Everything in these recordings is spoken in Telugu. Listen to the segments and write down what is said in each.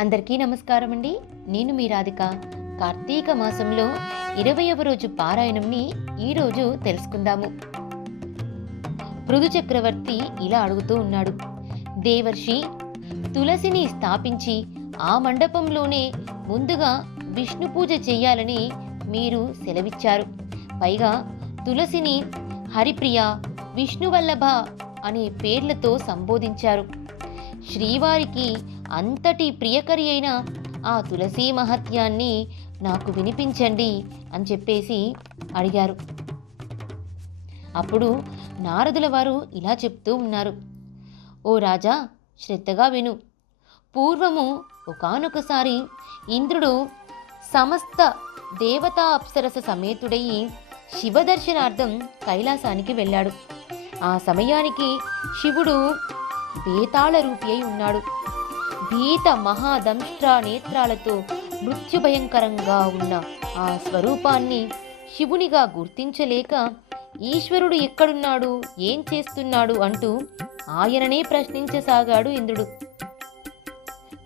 అందరికీ నమస్కారం అండి నేను మీ రాధిక. కార్తీక మాసంలో ఇరవయవ రోజు పారాయణంని ఈరోజు తెలుసుకుందాము. పృథు చక్రవర్తి ఇలా అడుగుతూ ఉన్నాడు. దేవర్షి తులసిని స్థాపించి ఆ మండపంలోనే ముందుగా విష్ణు పూజ చేయాలని మీరు సెలవిచ్చారు. పైగా తులసిని హరిప్రియ విష్ణువల్లభ అనే పేర్లతో సంబోధించారు. శ్రీవారికి అంతటి ప్రియకరి అయిన ఆ తులసీ మహత్యాన్ని నాకు వినిపించండి అని చెప్పేసి అడిగారు. అప్పుడు నారదుల వారు ఇలా చెప్తూ ఉన్నారు. ఓ రాజా శ్రద్ధగా విను. పూర్వము ఒకానొకసారి ఇంద్రుడు సమస్త దేవతా అప్సరస సమేతుడయి శివదర్శనార్థం కైలాసానికి వెళ్ళాడు. ఆ సమయానికి శివుడు బేతాళ రూపి అయి ఉన్నాడు. భీత మహాదంష్ట్ర నేత్రాలతో మృత్యుభయంకరంగా ఉన్న ఆ స్వరూపాన్ని శివునిగా గుర్తించలేక ఈశ్వరుడు ఎక్కడున్నాడు ఏం చేస్తున్నాడు అంటూ ఆయననే ప్రశ్నించసాగాడు ఇంద్రుడు.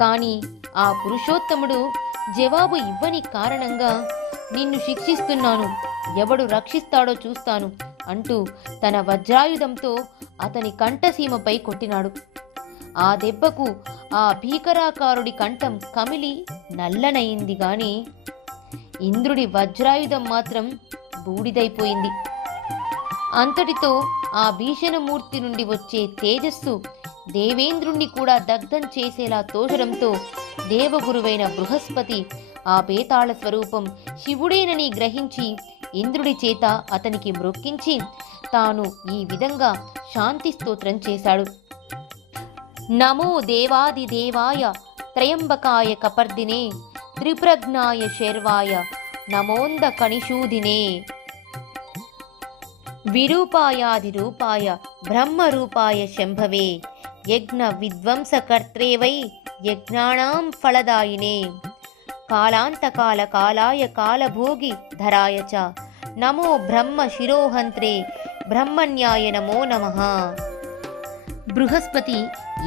కానీ ఆ పురుషోత్తముడు జవాబు ఇవ్వని కారణంగా నిన్ను శిక్షిస్తున్నాను ఎవడు రక్షిస్తాడో చూస్తాను అంటూ తన వజ్రాయుధంతో అతని కంఠసీమపై కొట్టినాడు. ఆ దెబ్బకు ఆ భీకరాకారుడి కంఠం కమిలి నల్లనయింది గాని ఇంద్రుడి వజ్రాయుధం మాత్రం బూడిదైపోయింది. అంతటితో ఆ భీషణమూర్తి నుండి వచ్చే తేజస్సు దేవేంద్రుణ్ణి కూడా దగ్ధం చేసేలా తోచడంతో దేవగురువైన బృహస్పతి ఆ బేతాళ స్వరూపం శివుడేనని గ్రహించి ఇంద్రుడి చేత అతనికి మ్రొక్కించి తాను ఈ విధంగా శాంతి స్తోత్రం చేశాడు. నమో దేవాది దేవాయ త్రయంబకాయ కపర్దినే త్రిప్రజ్ఞాయ శర్వాయ నమోంద కణిషూదినే బ్రహ్మ బ్రహ్మరూపాయ శంభవే యజ్ఞ విధ్వంసకర్త్రే వై యజ్ఞానాం ఫలదాయినే. కాలాంతకాల కాలాయ కాలభోగి ధరాయ చ నమో బ్రహ్మ శిరోహంత్రే బ్రహ్మన్యాయ నమో నమః. బృహస్పతి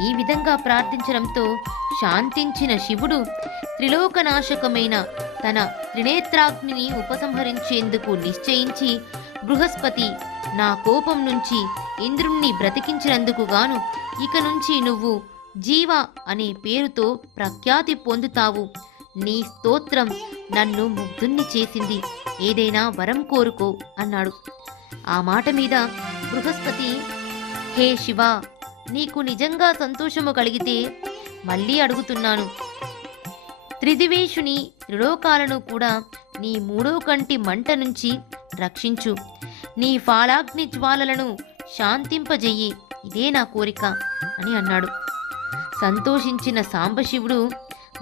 ఈ విధంగా ప్రార్థించడంతో శాంతించిన శివుడు త్రిలోకనాశకమైన తన త్రినేత్రాగ్నిని ఉపసంహరించేందుకు నిశ్చయించి బృహస్పతి నా కోపం నుంచి ఇంద్రుణ్ణి బ్రతికించినందుకు గాను ఇక నుంచి నువ్వు జీవ అనే పేరుతో ప్రఖ్యాతి పొందుతావు. నీ స్తోత్రం నన్ను ముగ్ధుణ్ణి చేసింది. ఏదైనా వరం కోరుకో అన్నాడు. ఆ మాట మీద బృహస్పతి హే శివ నీకు నిజంగా సంతోషము కలిగితే మళ్ళీ అడుగుతున్నాను. త్రిదివేషుని త్రిలోకాలను కూడా నీ మూడో కంటి మంట నుంచి రక్షించు. నీ ఫాలాగ్ని జ్వాలలను శాంతింపజెయ్యి ఇదే నా కోరిక అని అన్నాడు. సంతోషించిన సాంబశివుడు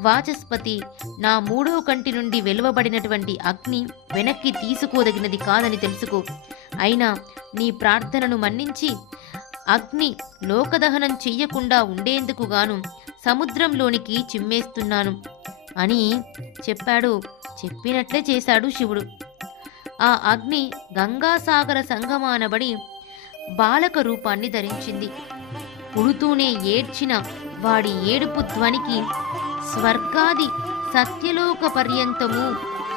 వాచస్పతి నా మూడో కంటి నుండి వెలువబడినటువంటి అగ్ని వెనక్కి తీసుకోదగినది కాదని తెలుసుకో. అయినా నీ ప్రార్థనను మన్నించి అగ్ని లోకదహనం చెయ్యకుండా ఉండేందుకు గాను సముద్రంలోనికి చిమ్మేస్తున్నాను అని చెప్పాడు. చెప్పినట్లే చేశాడు శివుడు. ఆ అగ్ని గంగాసాగర సంగమానబడి బాలక రూపాన్ని ధరించింది. పుడుతూనే ఏడ్చిన వాడి ఏడుపు ధ్వనికి స్వర్గాది సత్యలోక పర్యంతము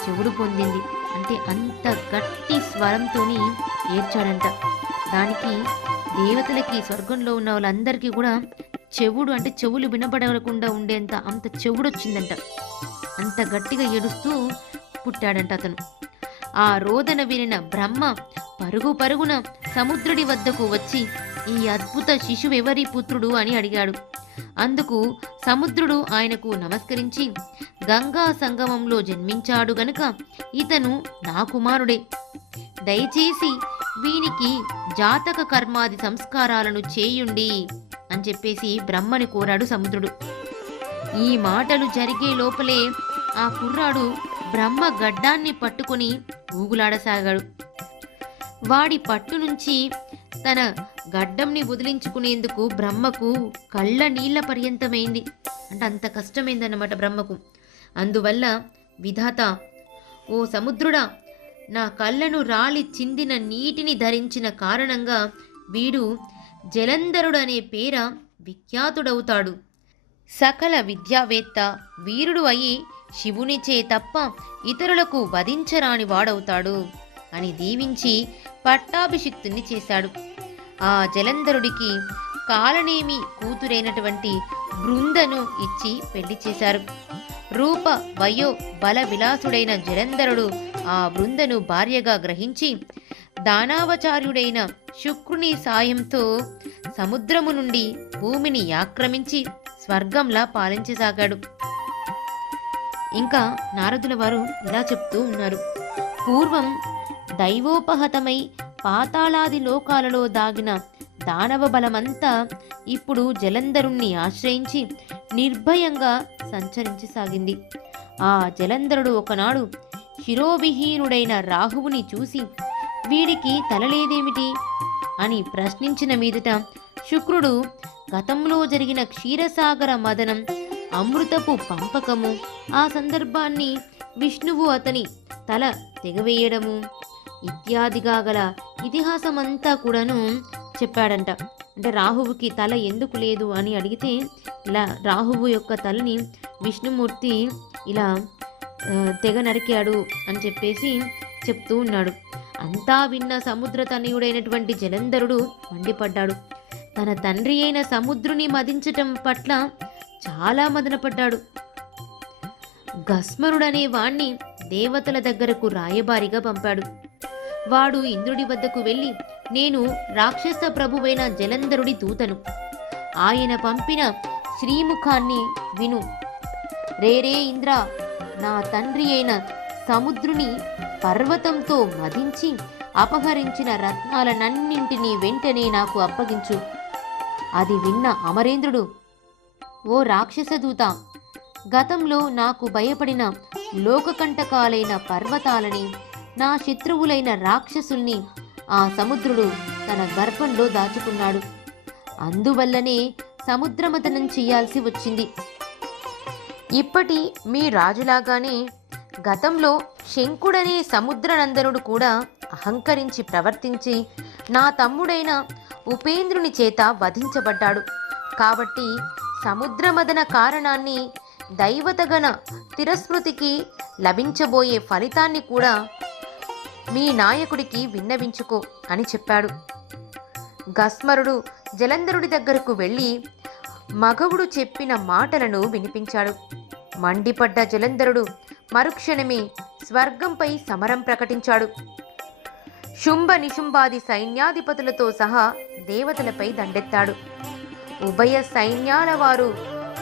చెవుడు పొందింది. అంటే అంత గట్టి స్వరంతోని ఏడ్చాడంట. దానికి దేవతలకి స్వర్గంలో ఉన్న వాళ్ళందరికీ కూడా చెవుడు అంటే చెవులు వినపడకుండా ఉండేంత అంత చెవుడు వచ్చిందంట అంత గట్టిగా ఏడుస్తూ పుట్టాడంట అతను. ఆ రోదన వినిన బ్రహ్మ పరుగు పరుగున సముద్రుడి వద్దకు వచ్చి ఈ అద్భుత శిశువెవరి పుత్రుడు? అని అడిగాడు. అందుకు సముద్రుడు ఆయనకు నమస్కరించి గంగా సంగమంలో జన్మించాడు గనుక ఇతను నా కుమారుడే. దయచేసి వీనికి జాతక కర్మాది సంస్కారాలను చేయుండి అని చెప్పేసి బ్రహ్మని కోరాడు సముద్రుడు. ఈ మాటలు జరిగే లోపలే ఆ కుర్రాడు బ్రహ్మ గడ్డాన్ని పట్టుకొని ఊగులాడసాగాడు. వాడి పట్టు నుంచి తన గడ్డంని వదిలించుకునేందుకు బ్రహ్మకు కళ్ళ నీళ్ళ పర్యంతమైంది. అంటే అంత కష్టమైందన్నమాట బ్రహ్మకు. అందువల్ల విధాత ఓ సముద్రుడా నా కళ్ళను రాలి చిందిన నీటిని ధరించిన కారణంగా వీడు జలంధరుడు అనే పేర విఖ్యాతుడవుతాడు. సకల విద్యావేత్త వీరుడు అయి శివునిచే తప్ప ఇతరులకు వధించరాని వాడవుతాడు. అని దీవించి పట్టాభిషిక్తుని చేశాడు. ఆ జలంధరుడికి కాలనేమి కూతురైనటువంటి బృందను ఇచ్చి పెళ్ళి చేశారు. రూప వయో బల విలాసుడైన జలంధరుడు ఆ బృందను భార్యగా గ్రహించి దానావచార్యుడైన శుక్రుని సాయంతో సముద్రము నుండి భూమిని ఆక్రమించి స్వర్గంలా పాలించసాగాడు. ఇంకా నారదుల వారు ఇలా చెప్తూ ఉన్నారు. పూర్వం దైవోపహతమై పాతాళాది లోకాలలో దాగిన దానవ బలమంతా ఇప్పుడు జలంధరుణ్ణి ఆశ్రయించి నిర్భయంగా సంచరించసాగింది. ఆ జలంధరుడు ఒకనాడు శిరోవిహీనుడైన రాహువుని చూసి వీడికి తలలేదేమిటి? అని ప్రశ్నించిన మీదట శుక్రుడు గతంలో జరిగిన క్షీరసాగర మదనం అమృతపు పంపకము. ఆ సందర్భాన్ని విష్ణువు అతని తల తెగవేయడము. ఇత్యాదిగా గల ఇతిహాసమంతా కూడాను చెప్పాడంట. అంటే రాహువుకి తల ఎందుకు లేదు అని అడిగితే ఇలా రాహువు యొక్క తలని విష్ణుమూర్తి ఇలా తెగ నరికాడు అని చెప్పేసి చెప్తూ ఉన్నాడు. అంతా విన్న సముద్ర తనయుడైనటువంటి జలంధరుడు మండిపడ్డాడు. తన తండ్రి అయిన సముద్రుని మదించటం పట్ల చాలా మదనపడ్డాడు. గస్మరుడనే వాణ్ణి దేవతల దగ్గరకు రాయబారిగా పంపాడు. వాడు ఇంద్రుడి వద్దకు వెళ్ళి నేను రాక్షస ప్రభువైన జలంధరుడి దూతను. ఆయన పంపిన శ్రీముఖాన్ని విను. రేరే ఇంద్ర నా తండ్రి అయిన సముద్రుని పర్వతంతో మదించి అపహరించిన రత్నాలనన్నింటినీ వెంటనే నాకు అప్పగించు. అది విన్న అమరేంద్రుడు ఓ రాక్షస దూత గతంలో నాకు భయపడిన లోకకంటకాలైన పర్వతాలని నా శత్రువులైన రాక్షసుల్ని ఆ సముద్రుడు తన గర్భంలో దాచుకున్నాడు. అందువల్లనే సముద్రమతనం చేయాల్సి వచ్చింది. ఇప్పటి మీ రాజులాగానే గతంలో శంకుడనే సముద్రనందనుడు కూడా అహంకరించి ప్రవర్తించి నా తమ్ముడైన ఉపేంద్రుని చేత వధించబడ్డాడు. కాబట్టి సముద్రమదన కారణాన్ని దైవతగణ తిరస్మృతికి లభించబోయే ఫలితాన్ని కూడా మీ నాయకుడికి విన్నవించుకో అని చెప్పాడు. గస్మరుడు జలంధరుడి దగ్గరకు వెళ్ళి మగవుడు చెప్పిన మాటలను వినిపించాడు. మండిపడ్డ జలంధరుడు మరుక్షణమే స్వర్గంపై సమరం ప్రకటించాడు. శుంభ నిశుంభాది సైన్యాధిపతులతో సహా దేవతలపై దండెత్తాడు. ఉభయ సైన్యాల వారు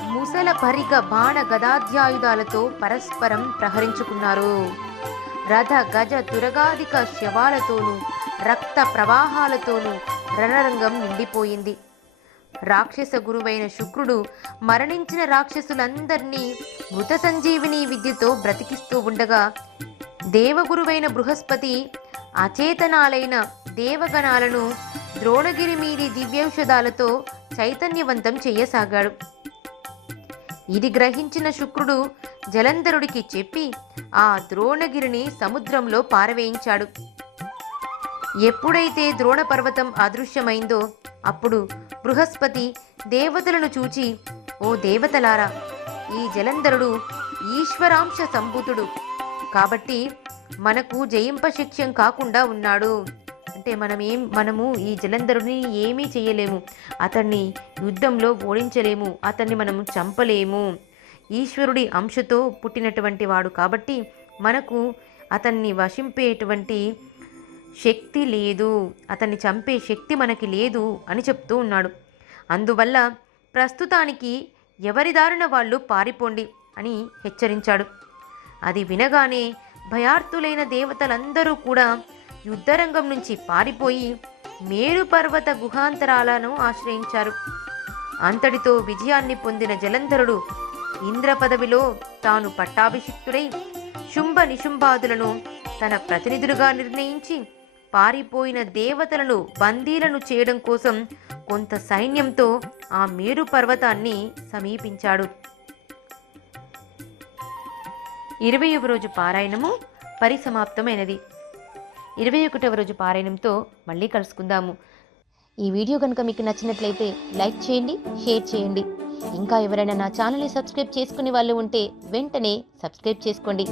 ముసల పరిగ బాణ గదాధ్యాయుధాలతో పరస్పరం ప్రహరించుకున్నారు. రథ గజ తురగాదిక శవాలతోనూ రక్త ప్రవాహాలతోనూ రణరంగం నిండిపోయింది. రాక్షస గురువైన శుక్రుడు మరణించిన రాక్షసులందరినీ మృత సంజీవిని విద్యతో బ్రతికిస్తూ ఉండగా దేవగురువైన బృహస్పతి అచేతనాలైన దేవగణాలను ద్రోణగిరి మీది దివ్యౌషధాలతో చైతన్యవంతం చేయసాగాడు. ఇది గ్రహించిన శుక్రుడు జలంధరుడికి చెప్పి ఆ ద్రోణగిరిని సముద్రంలో పారవేయించాడు. ఎప్పుడైతే ద్రోణ పర్వతం అదృశ్యమైందో అప్పుడు బృహస్పతి దేవతలను చూచి ఓ దేవతలారా ఈ జలంధరుడు ఈశ్వరాంశ సంభూతుడు. కాబట్టి మనకు జయింపశిక్ష్యం కాకుండా ఉన్నాడు. అంటే మనం ఏం మనము ఈ జలంధరుని ఏమీ చేయలేము. అతన్ని యుద్ధంలో ఓడించలేము. అతన్ని మనము చంపలేము. ఈశ్వరుడి అంశతో పుట్టినటువంటి వాడు కాబట్టి మనకు అతన్ని వశింపేటువంటి శక్తి లేదు. అతన్ని చంపే శక్తి మనకి లేదు అని చెప్తూ ఉన్నాడు. అందువల్ల ప్రస్తుతానికి ఎవరి దారిన వాళ్ళు పారిపోండి అని హెచ్చరించాడు. అది వినగానే భయార్థులైన దేవతలందరూ కూడా యుద్ధరంగం నుంచి పారిపోయి మేరు పర్వత గుహాంతరాలను ఆశ్రయించారు. అంతటితో విజయాన్ని పొందిన జలంధరుడు ఇంద్ర పదవిలో తాను పట్టాభిషిక్తుడై శుంభ నిశుంభాదులను తన ప్రతినిధులుగా నిర్ణయించి పారిపోయిన దేవతలను బందీలను చేయడం కోసం కొంత సైన్యంతో ఆ మేరు పర్వతాన్ని సమీపించాడు. ఇరవైవ రోజు పారాయణము పరిసమాప్తమైనది. ఇరవై ఒకటవ రోజు పారాయణంతో మళ్ళీ కలుసుకుందాము. ఈ వీడియో కనుక మీకు నచ్చినట్లయితే లైక్ చేయండి షేర్ చేయండి. ఇంకా ఎవరైనా నా ఛానల్ని సబ్స్క్రైబ్ చేసుకునే వాళ్ళు ఉంటే వెంటనే సబ్స్క్రైబ్ చేసుకోండి.